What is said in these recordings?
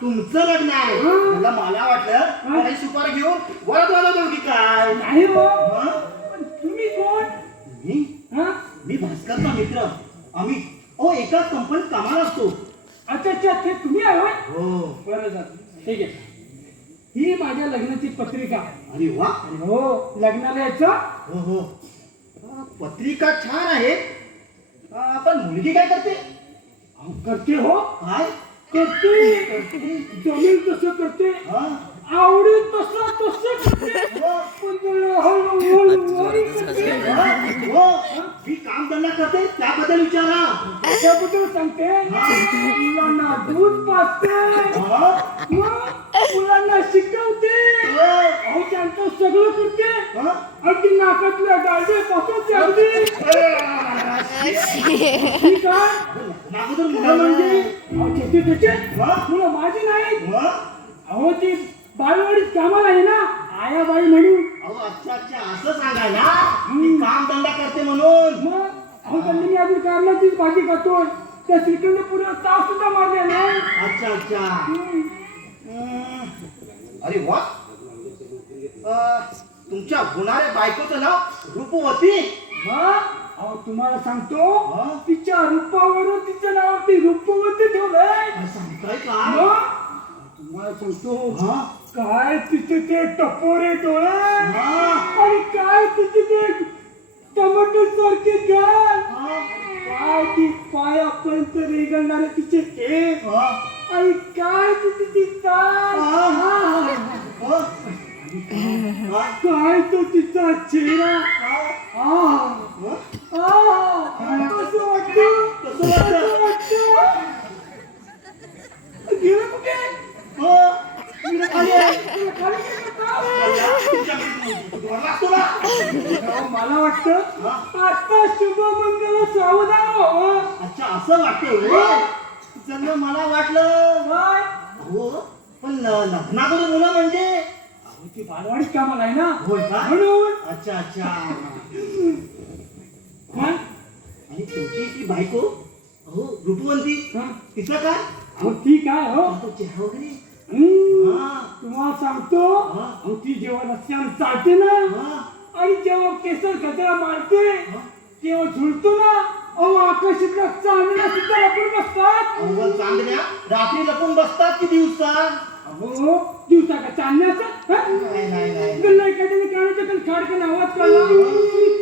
तुमचं लग्न आहे मला वाटलं काही सुपारी घेऊन वरद वाजवतो की काय नाही हो तुम्ही कोण मी भास्करचा मित्र आम्ही एकाच कंपनीत कामाला असतो अच्छा अच्छा ते तुम्ही आहे हो बरं झालं ठीक आहे ही माझ्या लग्नाची पत्रिका अरे वा हो लग्नाला यायचं हो हो पत्रिका छान आहे पण मुलगी काय करते करते हो काय करते जमेल तसं करते आवडेल तसं करते पण ही काम धंदा करते त्याबद्दल विचारा त्याबद्दल सांगते मुलांना दूध पाजते मुलांना शिकवते अहो त्यांचं सगळं करते अगदी नाकातल्या गाडे पासून अगदी ठीक आहे मुलं म्हणजे मुलं माझी नाही अहो ती बालवाडीत कामाला आहे ना आयाबाई म्हणून अच्छा अच्छा असं सांगायला काम धंदा करते म्हणून मग अहो पण मी अजून कारणाचीच भाजी खातोय त्या श्रीखंड पुढे ताव सुद्धा मारले नाही अच्छा अच्छा अरे वा तुमच्या गुणाऱ्या बायकोचं नाव रूपवती अहो तुम्हाला सांगतो तिच्या रूपावरून तिचं नाव ती रूपवती ठेवलंय सांगताय का तुम्हाला सांगतो काय तिचे ते टपोरे डोळे आणि काय तिचे ते टमाटो सारखे गाल काय ती पायापर्यंत रेगळणारे तिचे केस आणि काय तिची ती चाल काय तो तिचा चेहरा कसं वाटतं गेलं कुठे मला वाटतं आता शुभमंगल सावधान अच्छा असं वाटतं मला वाटलं हो पण लग्नाकडे मुलं म्हणजे ती बालवाडीत कामाला आहे ना होय का म्हणून अच्छा अच्छा आणि तुमची ती बायको हो रूपवंती तिचं काय अहो ती काय हो चेहरा वगैरे तुम्हाला सांगतो ती जेव्हा रस्त्यावर चालते ना आणि जेव्हा केसर गजरा मारते तेव्हा झुलतो ना अहो आकाशातल्या चांदण्या सुद्धा लपून बसतात चांदण्या रात्री लपून बसतात की दिवसा हो दिवसा का चांदण्याचा गल्ला एखाद्याने कानाच्या खाडकन आवाज काढला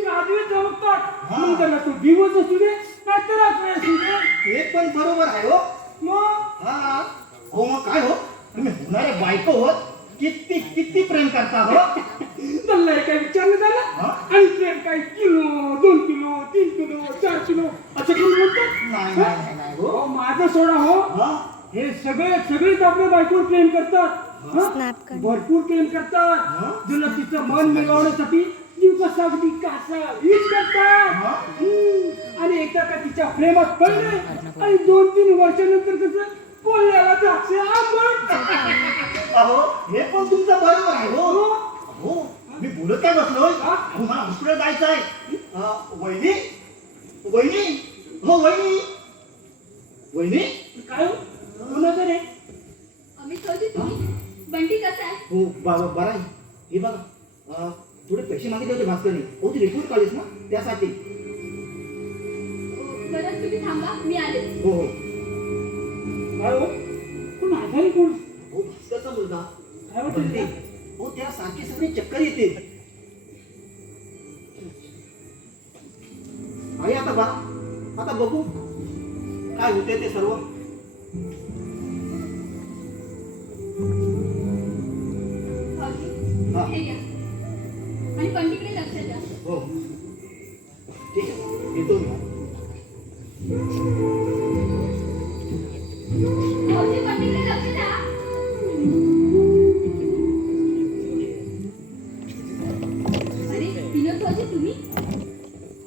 काजवे चमकतात मग त्याला तो दिवस असू दे नाहीतर रात्र असू दे हे पण बरोबर आहे हो मग हो मग काय हो तुम्ही होणारे बायको होत किती किती प्रेम करता हो गल्ला काय विचारलं झालं आणि प्रेम काय किलो 2 किलो 3 किलो 4 किलो असं करून म्हणतात नाही हो माझं सोडा हो हे सगळेच आपल्या बायकोवर प्रेम करतात भरपूर प्रेम करतात जुनं तिचं मन मिळवण्यासाठी जीव कसा अगदी कासा वीज करतात आणि एकदा का तिच्या प्रेमात पडले आणि 2-3 वर्षानंतर कसं बोलल्याला द्राक्ष अहो हे पण तुमचं बरोबर आहे हो हो मी बोलत काय बसलोय मला हॉस्पिटल जायचं आहे वहिनी वहिनी हो वहिनी वहिनी काय कोणाचं रे अमित होती तुम्ही बंटी कसा आहे हो बरं आहे हे बघा थोडे पैसे मागितले होते भास्करने हो ती रिपोर्ट काढलीस ना त्यासाठी तुम्ही थांबा, मी आले. हो हो काय हो कोण आजारी कोण हो भास्करचा मुलगा काय होतं बंटी. त्याला? हो त्या सारखी सगळी चक्कर येते. आई आता बा आता बघू काय होते ते सर्व. भाऊजी, हा. हे घ्या. आणि बंटीकडे लक्ष द्या. हो ठीक आहे येतो मी. भाऊजी, बंटीकडे लक्ष द्या. अरे विनोद भाऊजी, तुम्ही?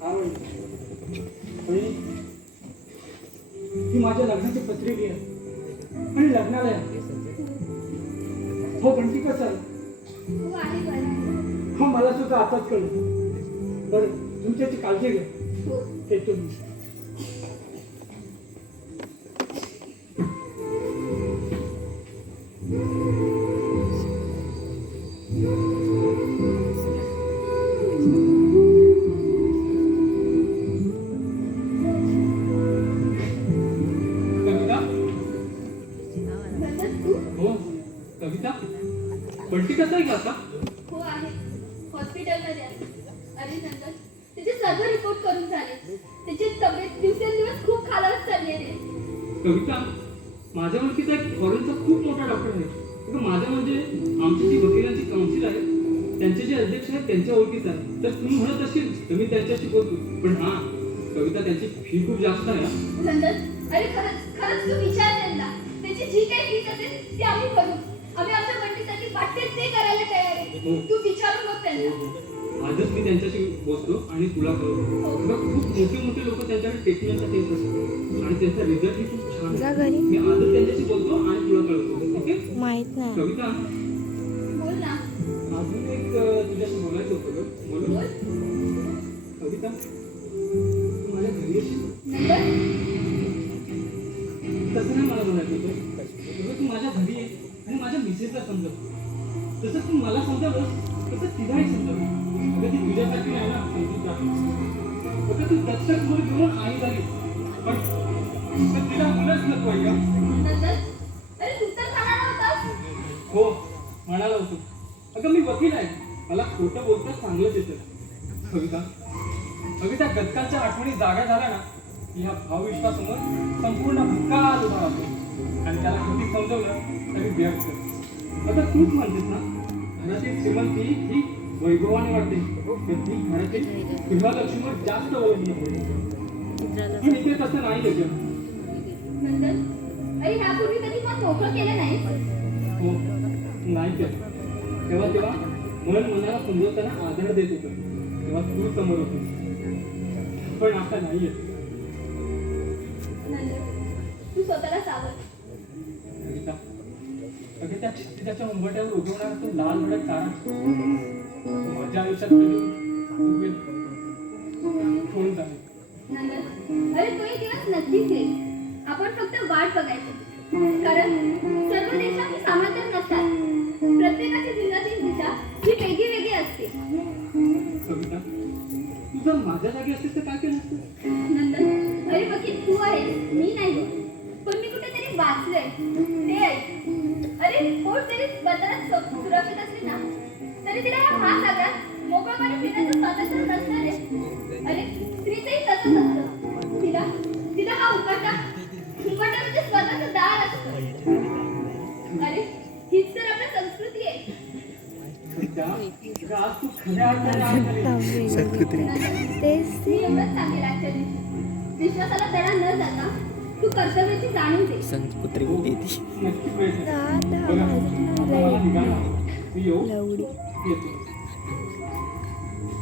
हा वहिनी. ही माझ्या लग्नाची पत्रिका आहे आणि लग्नाला आहे. हो बंटी कसं आहे? हो, आहे बरं. हो मला सुद्धा आताच कळलं. बरं तुम्ही त्याची काळजी घ्या. हो. येतो मी. कविता नंतर तू? हो कविता बंटी कसा आहे का आता? हो, आहे. हॉस्पिटलमध्ये आहे. अरे नंतर त्याचे सर्व रिपोर्ट करून झाले. त्याची तब्येत दिवसेंदिवस खूप खालावत चालली आहे. कविता माझ्या ओळखीचा एक फॉरेनचा खूप मोठा डॉक्टर आहे. अगं माझ्या म्हणजे आमची जी वकिलांची काउन्सिल आहे त्यांचे जे अध्यक्ष आहेत त्यांच्या ओळखीचा आहे. तर तुम्ही म्हणत असशील तर मी त्यांच्याशी बोलतो. पण हा कविता त्यांची फी खूप जास्त आहे हा. नंदन, अरे खरंच तू विचार त्यांना. त्याची जी काही फीस असेल ती आम्ही भरू. आम्ही आमच्या बंटीसाठी वाटते ते करायला तयार आहे. हो. तू विचारून बघ त्यांना. आजच मी त्यांच्याशी बोलतो आणि तुला कळवतो. हो. बघ, खूप मोठे लोक त्यांच्याकडे ट्रीटमेंटसाठी येत असतात आणि त्यांचा रिझल्ट खूप छान जा आहे. घरी. मी आजच त्यांच्याशी बोलतो आणि तुला कळवतो. ठीक आहे माहित नाही. कविता बोल ना. अजून एक तुझ्याशी बोलायचं होतं गं. बोलू बोल. कविता तू माझ्या घरी येशील? नंदन, तसं नाही मला बोलायचं होतं. अगं, तू माझ्या घरी ये आणि माझ्या मिसेसला समजव. जसं तू मला समजावलंस तसं तिलाही समजावं. अगं ती तुझ्यासाठी नाही ना समजूत अगं तू दत्तक मुलं घेऊन आई झाली पण तिला मुलंच नको आहे का? नंदन, अरे तू तर म्हणाला होतास. हो म्हणाला होतो. अगं मी वकील आहे. मला खोटं बोलता चांगलंच येतं. कविता गतकालच्या आठवणी जाग्या झाल्या ना ह्या भावविश्वासमोर संपूर्ण भूतकाळ उभा राहतो आणि त्याला किती समजवलं तरी व्यक्त. आता तूच म्हणतेस ना घरातील श्रीमंती ही वैभवाने वाटते तर ती घरातील गृहलक्ष्मीवर जास्त अवलंबून होते. पण इथे तसं नाही आहे गं. नंदन, अरे ह्यापूर्वी कधी मन मोकळं केलं नाही. हो नाही केलं. तेव्हा मन मनाला समजवताना आदर देत होतं. तेव्हा तू समोर होती पण आता नाही येत. नंदन, तू स्वतःला सावध. कविता अगं त्या क्षितिजाच्या उंबरठ्यावर उगवणारा तो लाल भडक तारा माझ्या आयुष्यात कधी उगवेल कोण जाणे. नंदन, अरे तो एक दिवस नक्कीच येईल. आपण फक्त वाट बघायची. कारण सर्व देशांनी समांतर नसतात. प्रत्येकाची जीवनातील दिशा ही वेगळी वेगळी असते. कविता तू जर माझ्या जागी असतेस तर काय केलं असतं? नंदन, अरे वकील तू आहेस, मी नाही. पण मी कुठेतरी वाचलंय ते ऐक. अरे कोण जरी बंधनात सुरक्षित असली ना तरी तिला या महासागरात मोकळपणे फिरण्याचं स्वातंत्र्य नसणार आहे. अरे स्त्रीचंही तसंच असतं. तिला हा उकाटा म्हणजे स्वतःचं दार असतं. अरे हीच तर आपली संस्कृती आहे. कविता अगं, आज तू खऱ्या अर्थाने आली. तेच मी एवढंच सांगेल आजच्या दिवशी. विश्वासाला तडा न जाता तू कर्तव्याची जाणून घे. नक्की प्रयत्न कर. दादा बघा, आता मला निघायला आहे. मी येऊ लवडी येतो.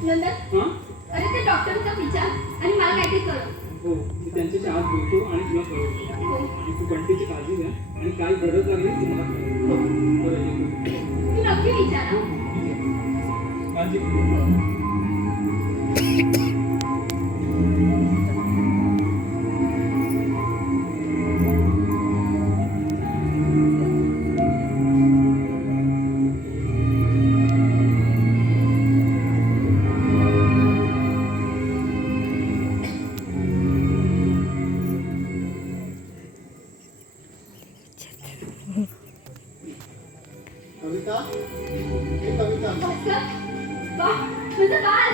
नंदन, हां अरे ते डॉक्टरचा विचार आणि मला काय ते कळव. हो मी त्यांच्याशी आज बोलतो आणि तुला कळवतो. हो. आणि तू बंटीची काळजी घ्या आणि काय गरज लागली तुम्हाला कळव. हो. बरं येतो. तू नक्की विचारा. काळजी घे. कविता, हे कविता. भास्कर, बाळ, माझं बाळ.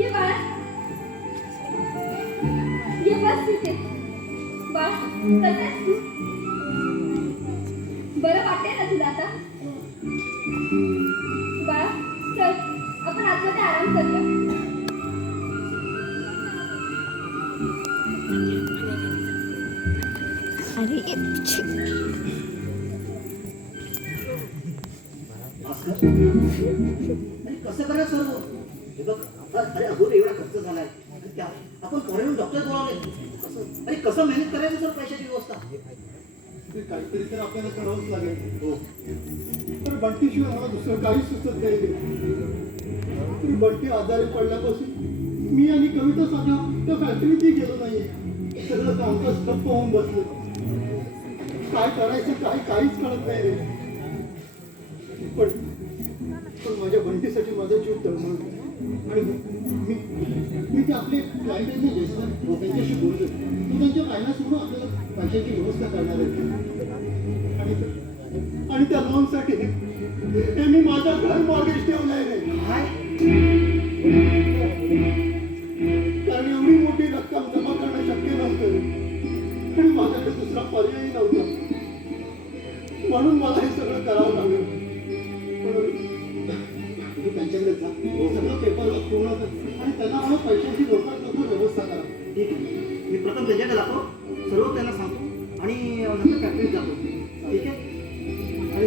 ये बाळ. ये बस तिथे. बाळ, कसं आहेस तू? बरं वाटतंय ना तुला आता? बाळा, चल आपण आतमध्ये आराम करूया. अरे आणि कसं करा सर्व हे बघ. अरे अगोदर एवढा खर्च झालाय. आपण फॉरेन डॉक्टर बोलावले. कसं अरे कसं मेहनत करायचं सर पैशाची व्यवस्था. काहीतरी तर आपल्याला करावंच लागेल. हो पण बंटीशिवाय मला दुसरं काहीच सुचत नाही. तरी बंटी आजारी पडल्यापासून मी आणि कविता साधा त्या फॅक्टरीतही गेलो नाहीये. सगळं कामकाज ठप्प होऊन बसलं. काय करायचं काहीच कळत नाही रे. पण माझ्या बंटीसाठी माझा जीव तळमळतो. आणि मी ते आपले क्लायंट आहेत ना जयस्वाल, त्यांच्याशी बोलतो. तो त्यांच्या फायनान्समधून आपल्याला पैशाची व्यवस्था करणार आहे. आणि त्या लोनसाठी त्यांनी माझा घर मॉर्गेज ठेवलंय रे. कारण एवढी मोठी रक्कम जमा करणं शक्य नव्हतं आणि माझ्याकडे दुसरा पर्यायही नव्हता. म्हणून मला हे सगळं करावं लागलं. तुम्ही त्यांच्याकडे जा. सगळं पेपरवर पूर्ण कर आणि त्यांना मला पैशाची लवकर व्यवस्था करा. ठीक आहे. मी प्रथम त्यांच्याकडे जातो, सर्व त्यांना सांगतो आणि नंतर फॅक्टरीत जातो. ठीक आहे. आणि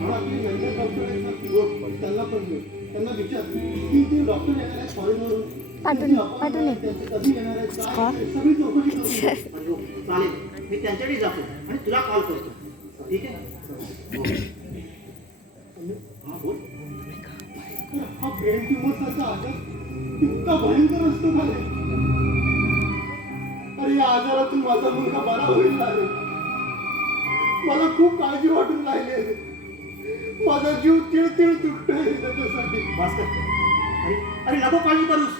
मला आपले मॅनेजर डॉक्टर आहेत ना, त्यांना पण घेऊ. त्यांना विचार की ते डॉक्टर येणार आहेत फॉरेनवरून, पाठवून ये. त्यांचे कधी येणार आहेत, काय सगळी चौकशी करून आणि हो चालेल. मी त्यांच्याकडे जातो आणि तुला कॉल करतो. ठीक आहे. हो. हां बोल. हा ब्रेन ट्युमरचा आजार इतका भयंकर असतो का रे? अरे या आजारातून माझा मुलगा बरा होईल ना रे. मला खूप काळजी वाटून राहिली रे. माझा जीव तिळतिळ तुटतोय त्याच्यासाठी. भास्कर, अरे अरे नको काळजी करूस.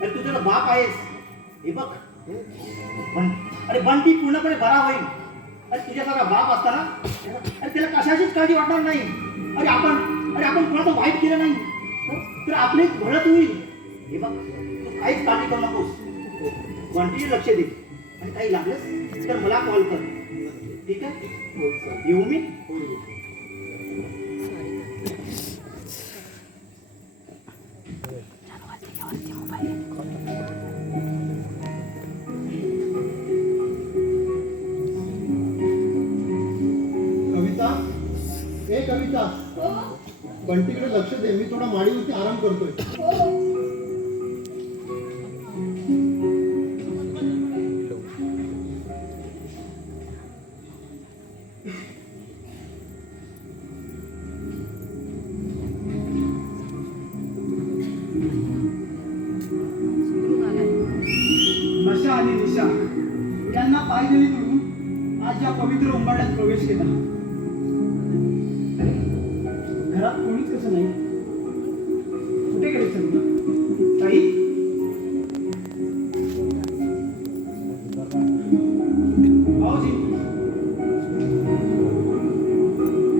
अरे तू त्याला बाप आहेस. हे बघ अरे बंटी पूर्णपणे बरा होईल. अरे तुझ्यासारखा बाप असताना अरे त्याला कशाचीच काळजी वाटणार नाही. अरे आपण कोणाचं वाईट केलं नाही तर आपले भरत होईल. हे बघ तू काहीच काळजी करू नकोस. बंटीचे लक्ष दे आणि काही लागलंच तर मला कॉल कर. ठीक आहे. येऊ मी. कविता, ए कविता, हो बंटीकडे लक्ष दे. मी थोडा माडीवरती आराम करतोय. हो. नशा आणि निशा यांना पायदळी करून आज या पवित्र उंबाड्यात प्रवेश केला. घरात कोणीच कसं नाही. कुठे गेले सगळं? ताई, भाऊजी,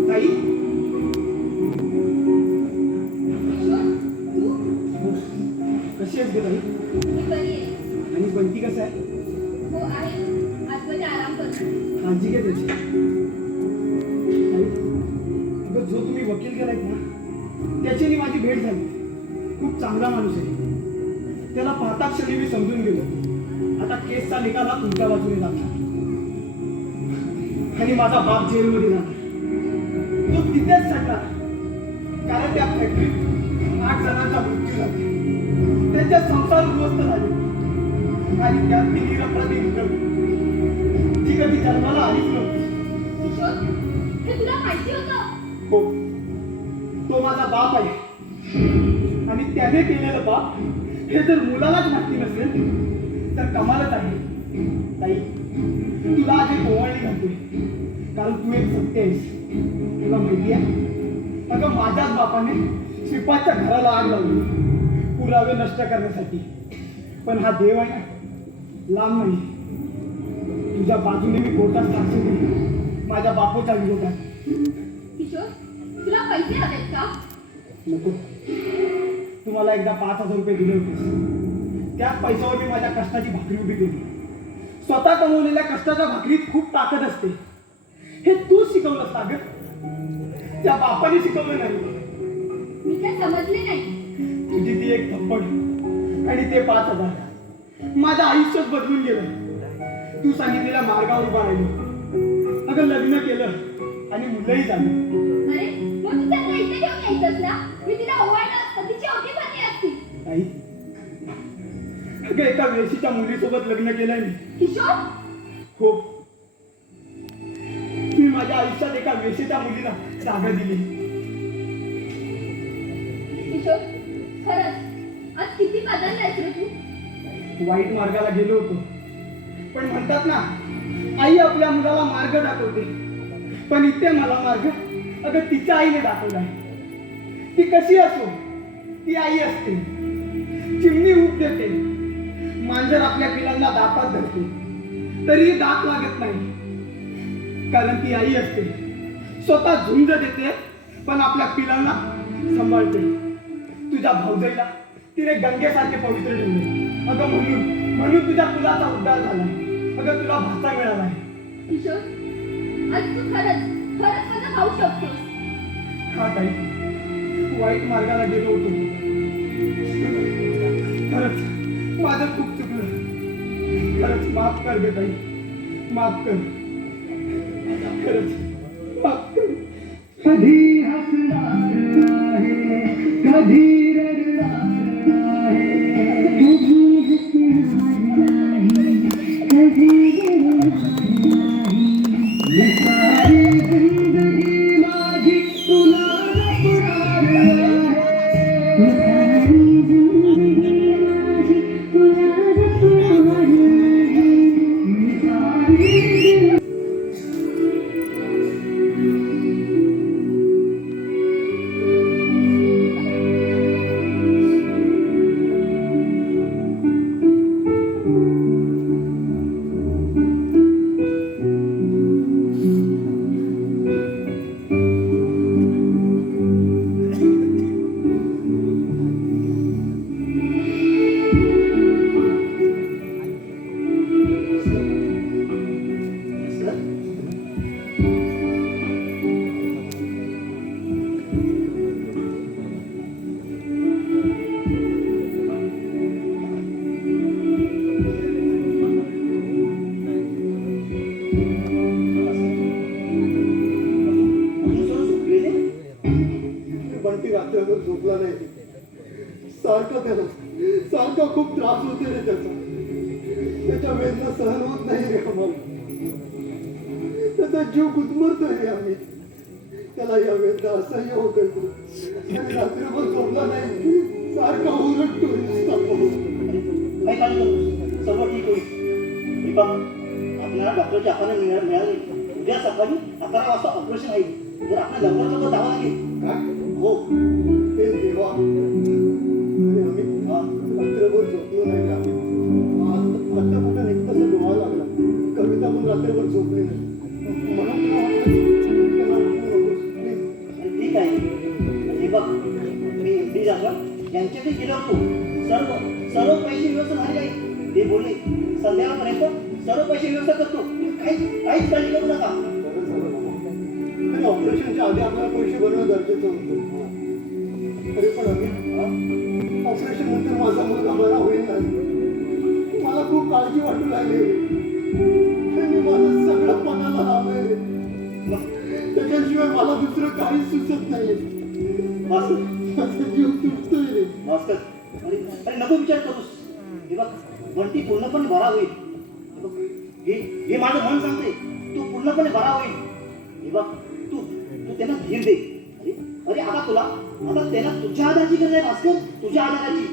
ताई, कशी आहेस ग ताई? मी बरी आहे. आणि बंटी कसं आहे? हो आहे. आतमध्ये आराम करतो. काळजी घे त्याची. अगं जो तुम्ही वकील केलाय ना त्याच्यानी माझी भेट झाली. खूप चांगला माणूस आहे. त्याला पाहता क्षणी मी समजून गेलो. आता केसचा निकाल हा तुमच्या बाजूने लागला आणि माझा बाप जेलमध्ये जाणार. तो तिथेच सडला कारण त्या फॅक्टरीत 8 जणांचा मृत्यू झाला. त्यांच्या संसार उद्ध्वस्त झाले आणि त्यात ती निरपराधी जी कधी जन्माला आलीच नव्हती. किशोर, हे तुला माहिती होतं? हो, तो माझा बाप आहे आणि त्याने केलेलं बाप हे जर मुलालाच माहिती नसेल तर कमालच आहे. ताई, तुला आधी ओवाळणी घालतोय कारण तू एक सत्य आहेस. तुला माहिती आहे अगं माझ्याच बापाने शिपाच्या घराला आग लावली पुरावे नष्ट करण्यासाठी. पण हा देव आहे ना लांब नाही. तुझ्या बाजूने मी कोर्टात साक्ष दिली माझ्या बापूच्या विरोधात किशोर तुला पैसे हवेत का? नको. तुम्हाला एकदा 5,000 रुपये दिले होते. त्याच पैशावर मी माझ्या कष्टाची भाकरी उभी केली. स्वतः कमवलेल्या कष्टाच्या भाकरीत खूप ताकद असते. हे तू शिकवलंस ना ग. त्या बापाने शिकवलं नाही. मी काय समजले नाही. तुझी ती एक थप्पड आणि ते 5,000 माझं आयुष्यच बदलून गेलं. तू सांगितलेल्या मार्गावर उभा राहिलो. अगं लग्न केलं आणि मुलंही झाली. अरे मग तू त्यांना इथे घेऊन यायचंस ना. मी तिला ओवाळलं असतं. तिची ओटी भरली असती. नाही. अगं एका वेशीच्या मुलीसोबत लग्न केलंय मी. किशोर हो. मी माझ्या आयुष्यात एका वेशीच्या मुलीला जागा दिली. किशोर खरंच आज किती बदललायस रे तू. वाईट मार्गाला गेलो होतो. पण म्हणतात ना आई आपल्या मुलाला मार्ग दाखवते. पण इथे मला मार्ग अगं तिच्या आईने दाखवलाय. ती कशी असो ती आई असते. चिमणी उब देते. मांजर आपल्या पिलांना दातात धरते तरीही दात लागत नाही. कारण ती आई असते. स्वतः झुंज देते पण आपल्या पिलांना सांभाळते. तुझ्या भाऊजाईला तिने गंगेसारखे पवित्र ठेवले. अगं म्हणून तुझ्या कुलाचा उद्धार झालाय. अगं तुला भाचा मिळालाय. किशोर आज तू खरंच माझा भाऊ शकतोस. हा ताई वाईट मार्गाला गेलो होतो. खरंच माझं खूप चुकलं. खरंच माफ कर गे ताई. माफ कर. खरंच माफ कर. कधी हसणार आहे कधी रडणार आहे. कधी हसणार आहे कधी रडणार आहे. सारी जिंदगी माझी तुला जपणार आहे. सारी जिंदगी माझी तुला जपणार आहे. सारी बंटी रात्रभर झोपला नाही. सारखा खूप त्रास होते रे त्याचा. त्याच्या वेदना सहन होत नाही रे आम्हाला. त्याचा जीव गुदमरतोय रे आम्ही. त्याला या वेदना असह्य होत आणि रात्रभर झोपला नाही. सारखा ओरडतो काही काळजी नको. सर्व ठीक होईल. हे बघ आपल्याला डॉक्टरची अपॉइंटमेंट मिळाली. उद्या सकाळी 11 वाजता ऑपरेशन आहे. जर आपल्या लवकर जावं लागेल. हो हे देवा. अरे आम्ही रात्रभर झोपलो नाही आम्ही. आता कुठं निघतं डोळा लागला. कविता पण रात्रभर झोपली नाही. म्हणून तुला वाटलं त्याला नकोस. Please. ठीक आहे. हे बघ मी राजा यांच्याकडे गेलो होतो. सर्व पैसे व्यवस्था झाली आहे. ते बोलले संध्याकाळपर्यंत सर्व पैसे व्यवस्था करतो. काहीच काळजी करू नका. बरं झालं बाबा. आणि ऑपरेशनच्या आधी आपल्याला पैसे भरणं गरजेचं होतं. अरे पण आम्ही ऑपरेशन नंतर माझा मुलगा बरा होईल नाही. मला खूप काळजी वाटू लागली. मी माझं सगळं पणाला लावलंय. त्याच्याशिवाय मला दुसरं काहीच सुचत नाही. माझा जीव तुटतोय रे. भास्कर अरे नको विचार करूस. हे बघ बंटी पूर्णपणे बरा होईल. हे माझं मन सांगते. तू पूर्णपणे बरा होईल. हे बघ तू त्यांना धीर दे. अरे आता त्यांना तुझ्या आधाराची गरज आहे भास्कर. तुझ्या आधाराची.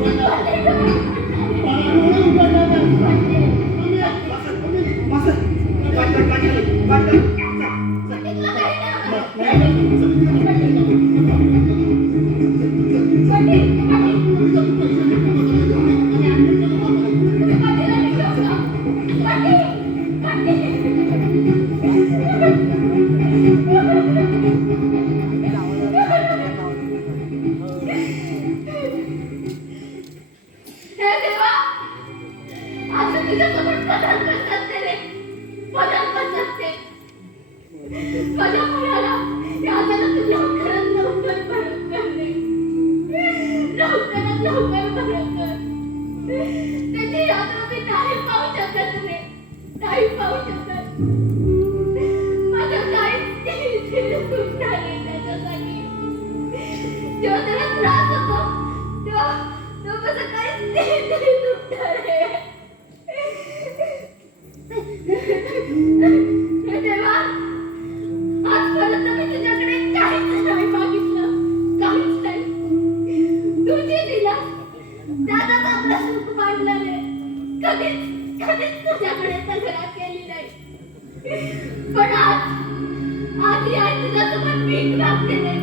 What माझ्या मुलाला याला तू लवकरात लवकर परत करणे, लवकरात लवकर परत कर. त्याची यात्रा मी नाही पाहू शकत रे, नाही पाहू शकत. माझं काहीच चूक झाली त्याच्यासाठी. जेव्हा त्याला त्रास होतो तेव्हा माझं काहीच दुखतं रे. तेव्हा आजपर्यंत मी तुझ्याकडे काहीच नाही मागितलं, काहीच नाही. तू जे दिला त्याचाच आपलं सुख मांडलं रे. कधीच कधीच तुझ्याकडे तक्रार केली नाही. पण आज आई तुझ्यासोबत भीक मागते रे.